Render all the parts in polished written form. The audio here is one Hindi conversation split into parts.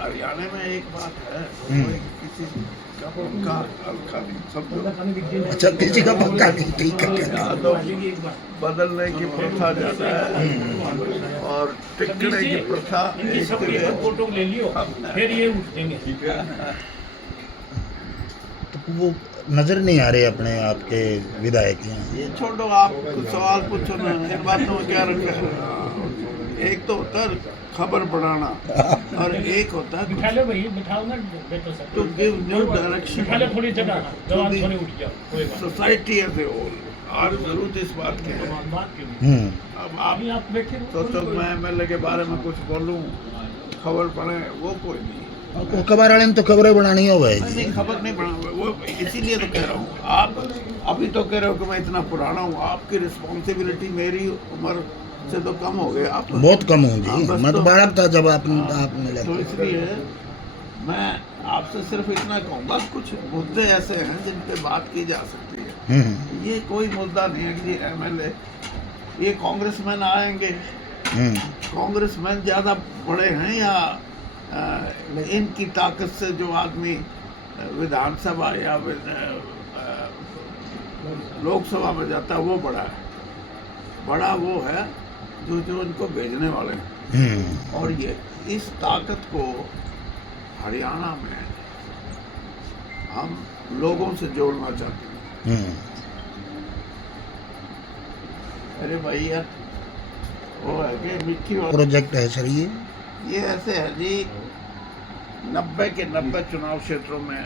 हरियाणा में एक बात है, कोई किसी का पक्का हल्का नहीं समझो। अच्छा, किसी का पक्का नहीं, ठीक है। यहाँ तो बदलने की प्रथा ज़्यादा है और टिकने की प्रथा एक फोटो ले लियो फिर ये उठ देंगे। तो वो नजर नहीं आ रहे अपने आपके विधायक यहाँ। ये छोड़ो, आप कुछ सवाल पूछो ना, इन बातों में क्या रखा है। एक तो होता है खबर बढ़ाना और एक होता है बिठा लो भाई, बिठाओ ना बेटो सब टू गिव न्यू डायरेक्शन बिठा लो थोड़ी जगह, जवान थोड़ी उठ जाओ, कोई बात सोसाइटी एज ए होल। और जरूरत इस बात की है। नहीं। बात क्यों अब अभी आप बैठे सोचो मैं एमएलए के बारे में कुछ बोलूं, खबर पढ़े, वो कोई नहीं। वो खबर वाले ने तो खबरें बनानी हो भाई जी। नहीं, खबर नहीं बना, वो इसीलिए तो कह रहा हूँ। आप अभी तो कह रहे हो कि मैं इतना पुराना हूँ, आपकी रिस्पॉन्सिबिलिटी मेरी उम्र से तो कम हो गए आप। बहुत कम हूँ जी, बस मैं तो बालक था जब आपने तो लगा। इसलिए मैं आपसे सिर्फ इतना कहूँगा, कुछ मुद्दे ऐसे हैं जिन पे बात की जा सकती है। ये कोई मुद्दा नहीं है कि एमएलए, ये कांग्रेसमैन आएंगे, कांग्रेसमैन ज़्यादा बड़े हैं या इनकी ताकत से जो आदमी विधानसभा या लोकसभा में जाता है वो बड़ा है। बड़ा वो है जो जो इनको भेजने वाले हैं। और ये इस ताकत को हरियाणा में हम लोगों से जोड़ना चाहते हैं। अरे भैया वो है कि मिट्टी वाला प्रोजेक्ट है सर ये ऐसे है जी, 90 के 90 चुनाव क्षेत्रों में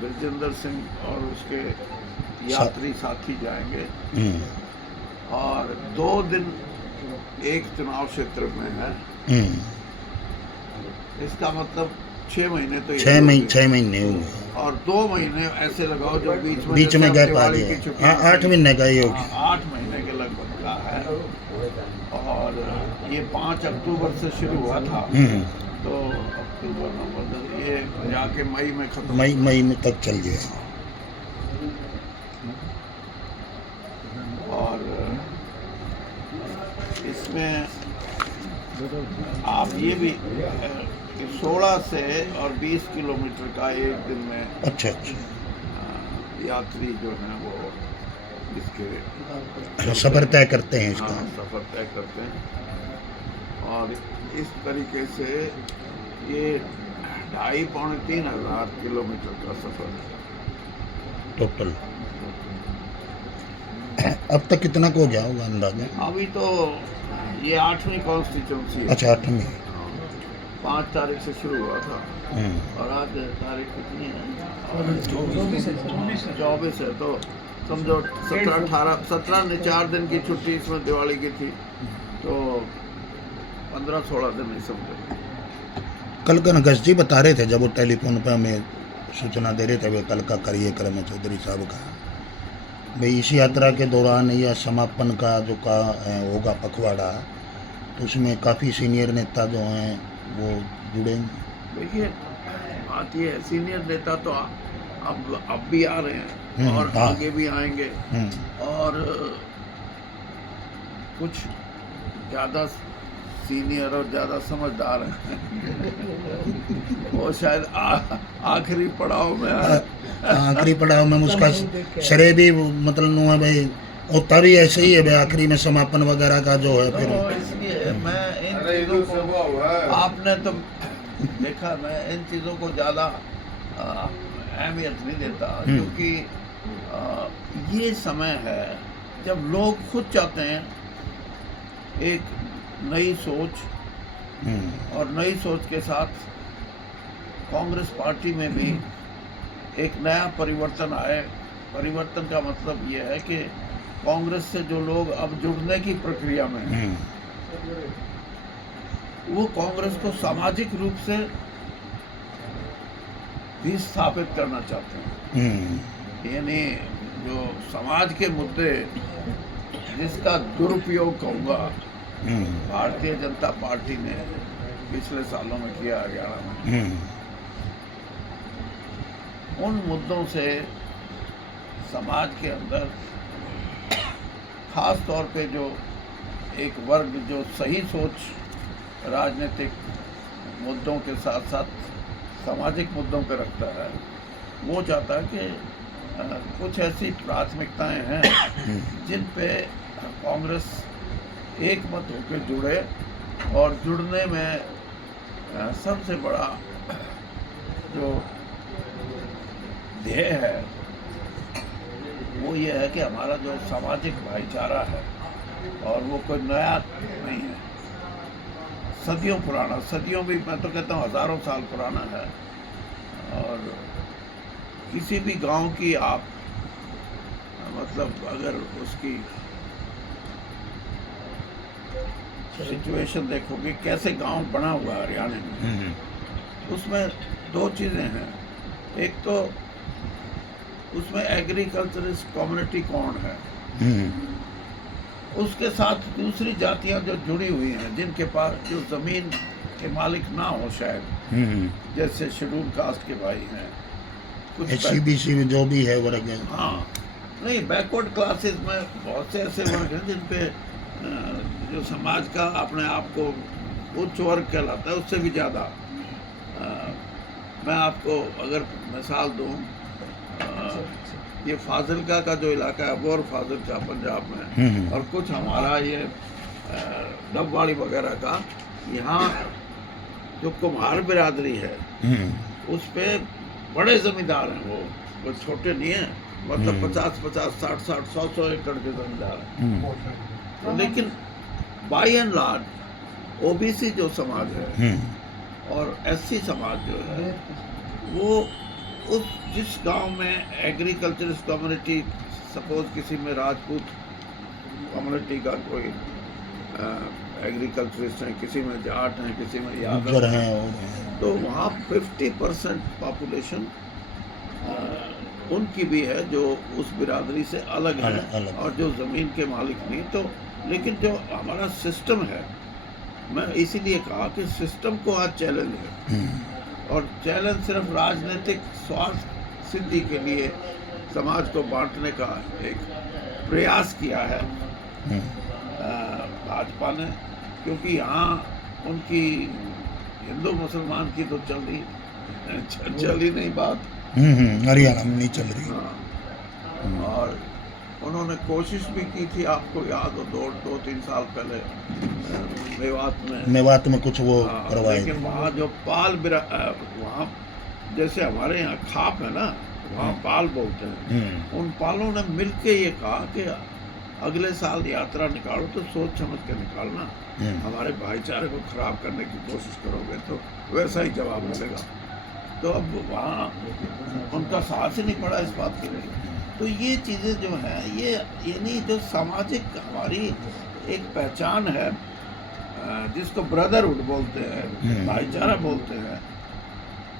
ब्रजेंद्र सिंह और उसके यात्री साथी जाएंगे और 2 दिन एक चुनाव क्षेत्र में है। इसका मतलब 6 महीने तो 6 महीने हुए और 2 महीने ऐसे लगाओ जो बीच में गैप आ दिवाली की गया। छुट्टी, हाँ, 8 महीने का ये हो गया। 8 महीने के लगभग का है। और ये 5 अक्टूबर से शुरू हुआ था, तो अक्टूबर नवंबर ये जाके मई में खत्म, मई में तक चल गया। और इसमें आप ये भी कि 16 से और 20 किलोमीटर का एक दिन में अच्छा यात्री जो हैं वो इसके तो सफर तय करते हैं इसका। हाँ, सफर तय करते हैं। और इस तरीके से ये 2,500-3 हज़ार किलोमीटर का सफर है टोटल। अब तक कितना को गया होगा अंदाजा? अभी तो ये 8वीं कॉन्स्टिट्यूंसी है। अच्छा, 8वीं। 5 तारीख से शुरू हुआ था और आज तारीख कितनी है? 24 है। तो समझो 17 ने 4 दिन की छुट्टी इसमें दिवाली की थी, तो 15-16 दिन नहीं समझो। कल कनकश जी बता रहे थे जब वो टेलीफोन पे हमें सूचना दे रहे थे, वे कल का कार्यक्रम है चौधरी साहब का, भाई इस यात्रा के दौरान या समापन का जो का होगा पखवाड़ा, तो उसमें काफ़ी सीनियर नेता जो हैं वो जुड़ेंगे। देखिए बात ये है, सीनियर नेता तो अब भी आ रहे हैं और हाँ। आगे भी आएंगे। और कुछ ज़्यादा सीनियर और ज़्यादा समझदार हैं वो शायद आखिरी पड़ाव में आखिरी पड़ाव में उसका श्रेय भी मतलब नु है भाई, होता भी ऐसे ही है भाई, आखिरी में समापन वगैरह का जो है। फिर इसलिए मैं इन चीज़ों को, आपने तो देखा, मैं इन चीज़ों को ज़्यादा अहमियत नहीं देता, क्योंकि ये समय है जब लोग खुद चाहते हैं एक नई सोच, और नई सोच के साथ कांग्रेस पार्टी में भी एक नया परिवर्तन आए। परिवर्तन का मतलब ये है कि कांग्रेस से जो लोग अब जुड़ने की प्रक्रिया में हैं, वो कांग्रेस को सामाजिक रूप से भी स्थापित करना चाहते हैं। यानी जो समाज के मुद्दे जिसका दुरुपयोग कहूँगा भारतीय जनता पार्टी ने पिछले सालों में किया हरियाणा में, उन मुद्दों से समाज के अंदर खास तौर पे जो एक वर्ग जो सही सोच राजनीतिक मुद्दों के साथ साथ सामाजिक मुद्दों पर रखता है। वो चाहता है कि कुछ ऐसी प्राथमिकताएं हैं जिन पे कांग्रेस एक मत होकर जुड़े, और जुड़ने में सबसे बड़ा जो ध्येय है वो ये है कि हमारा जो सामाजिक भाईचारा है, और वो कोई नया नहीं है, सदियों पुराना, सदियों भी मैं तो कहता हूँ हज़ारों साल पुराना है। और किसी भी गांव की आप मतलब अगर उसकी सिचुएशन देखोगे, कैसे गांव बना हुआ है हरियाणा में, उसमें दो चीज़ें हैं। एक तो उसमें एग्रीकल्चरिस्ट कम्युनिटी कौन है, उसके साथ दूसरी जातियां जो जुड़ी हुई हैं, जिनके पास जो ज़मीन के मालिक ना हो शायद, जैसे शेड्यूल कास्ट के भाई हैं, SC/BC में जो भी है वर्ग है। हाँ, नहीं, बैकवर्ड क्लासेस में बहुत से ऐसे वर्ग हैं जिन पे जो समाज का अपने आप को उच्च वर्ग कहलाता है, उससे भी ज़्यादा। मैं आपको अगर मिसाल दूँ, ये फाजिलका का जो इलाका है, वो और फाजिलका पंजाब में, और कुछ हमारा ये डबवाड़ी वगैरह का, यहाँ जो कुम्हार बिरादरी है उस पे बड़े जमींदार हैं। वो छोटे नहीं हैं, मतलब 50-50, 60-60, 100-100 एकड़ के जमींदार हैं। लेकिन बाई एंड लार्ज OBC जो समाज है और SC समाज जो है, वो उस जिस गांव में एग्रीकल्चरिस्ट कम्युनिटी, सपोज किसी में राजपूत कम्युनिटी का कोई एग्रीकल्चरिस्ट है, किसी में जाट हैं, किसी में यादव हैं, तो वहाँ 50% पॉपुलेशन उनकी भी है जो उस बिरादरी से अलग है, और जो ज़मीन के मालिक नहीं। तो लेकिन जो हमारा सिस्टम है, मैं इसीलिए कहा कि सिस्टम को आज चैलेंज है, और चैलेंज सिर्फ राजनीतिक स्वार्थ सिद्धि के लिए समाज को बांटने का एक प्रयास किया है भाजपा ने, क्योंकि यहाँ उनकी हिंदू मुसलमान की तो चल ही नहीं बात, हरियाणा में नहीं चल रही। हाँ, और उन्होंने कोशिश भी की थी, आपको याद हो, 2-3 साल पहले मेवात में कुछ वो करवाए, लेकिन वहाँ जो पाल वहाँ जैसे हमारे यहाँ खाप है ना, वहाँ पाल बोलते हैं, उन पालों ने मिलके ये कहा कि अगले साल यात्रा निकालो तो सोच समझ के निकालना, हमारे भाईचारे को खराब करने की कोशिश करोगे तो वैसा ही जवाब मिलेगा। तो अब वहाँ उनका साहस ही नहीं पड़ा इस बात के लिए। तो ये चीज़ें जो हैं, ये यानी जो सामाजिक हमारी एक पहचान है, जिसको ब्रदरहुड बोलते हैं, भाईचारा बोलते हैं,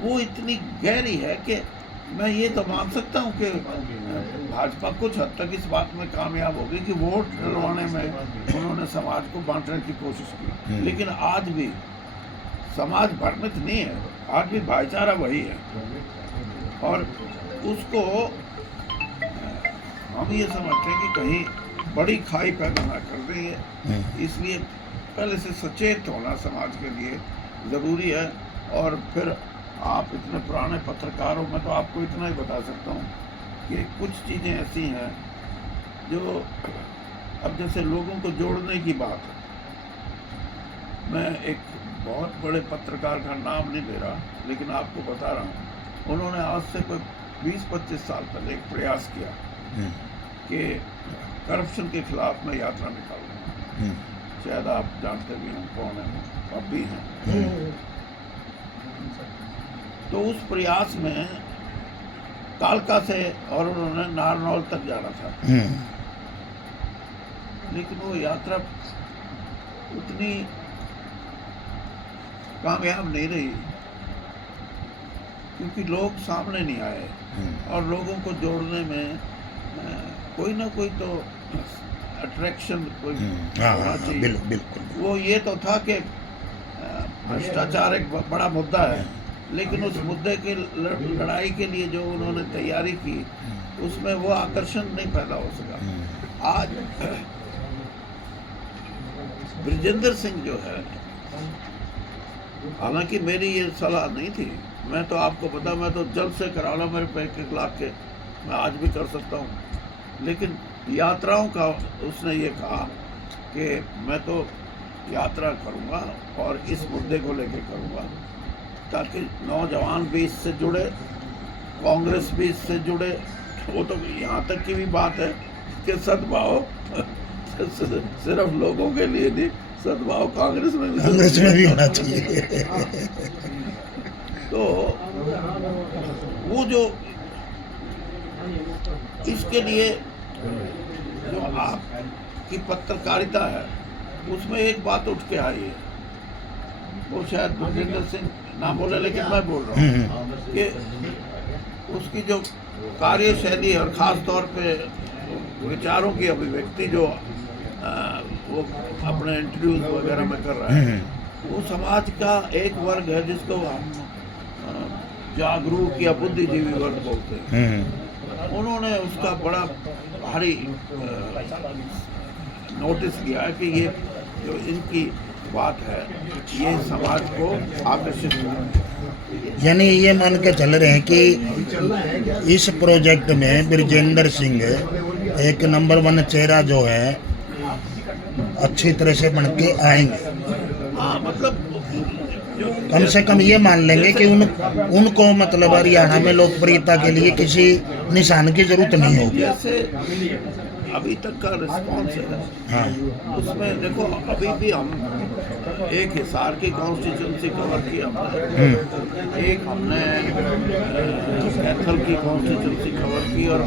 वो इतनी गहरी है कि मैं ये तो मान सकता हूँ कि भाजपा कुछ हद तक इस बात में कामयाब होगी कि वोट डलवाने में उन्होंने समाज को बांटने की कोशिश की, लेकिन आज भी समाज भ्रमित नहीं है, आज भी भाईचारा वही है, और उसको हम ये समझते हैं कि कहीं बड़ी खाई पैदा ना कर देंगे, इसलिए पहले से सचेत होना समाज के लिए ज़रूरी है। और फिर आप इतने पुराने पत्रकार हो, मैं तो आपको इतना ही बता सकता हूँ कि कुछ चीज़ें ऐसी हैं जो अब जैसे लोगों को जोड़ने की बात है, मैं एक बहुत बड़े पत्रकार का नाम नहीं ले रहा, लेकिन आपको बता रहा हूँ, उन्होंने आज से कोई 20-25 साल पहले एक प्रयास किया कि करप्शन के खिलाफ मैं यात्रा निकालूंगा, शायद आप जानते भी हैं कौन है, अब भी हैं। तो उस प्रयास में कालका से और उन्होंने नारनौल तक जाना था, लेकिन वो यात्रा उतनी कामयाब नहीं रही, क्योंकि लोग सामने नहीं आए, और लोगों को जोड़ने में कोई ना कोई तो अट्रैक्शन कोई होना चाहिए। बिल्कुल। वो ये तो था कि भ्रष्टाचार एक बड़ा मुद्दा है, लेकिन उस मुद्दे की लड़ाई के लिए जो उन्होंने तैयारी की, उसमें वो आकर्षण नहीं पैदा हो सका। आज ब्रिजेंद्र सिंह जो है, हालांकि मेरी ये सलाह नहीं थी, मैं तो आपको पता, मैं तो जल्द से कराना मेरे पे 1 लाख के, मैं आज भी कर सकता हूँ, लेकिन यात्राओं का उसने ये कहा कि मैं तो यात्रा करूँगा और इस मुद्दे को लेकर करूँगा ताकि नौजवान भी इससे जुड़े, कांग्रेस भी इससे जुड़े। वो तो यहाँ तक की भी बात है कि सद्भाव सिर्फ लोगों के लिए नहीं, सद्भाव कांग्रेस में भी होना चाहिए। तो वो जो इसके लिए जो आपकी पत्रकारिता है उसमें एक बात उठ के आई है, वो शायद भूपेंद्र सिंह ना बोले लेकिन मैं बोल रहा हूँ कि उसकी जो कार्यशैली और ख़ास तौर पे विचारों की अभिव्यक्ति जो वो अपने इंटरव्यूज वगैरह में कर रहा है, वो समाज का एक वर्ग है जिसको हम जागरूक या बुद्धिजीवी वर्ग बोलते हैं। उन्होंने उसका बड़ा भारी नोटिस किया है कि ये जो इनकी बात है ये समाज को आकर्षित करती है। यानी ये मान के चल रहे हैं कि इस प्रोजेक्ट में ब्रजेंद्र सिंह एक नंबर 1 चेहरा जो है अच्छी तरह से बन के आएंगे। हाँ, मतलब कम से कम ये मान लेंगे कि उनको मतलब हरियाणा में लोकप्रियता के लिए किसी निशान की जरूरत नहीं होगी। जैसे अभी तक का रिस्पॉन्स है, हाँ, उसमें देखो अभी भी हम एक हिसार की कॉन्स्टिट्यूंसी कवर की हमने, एक हमने कैथल की कॉन्स्टिट्यूंसी कवर की और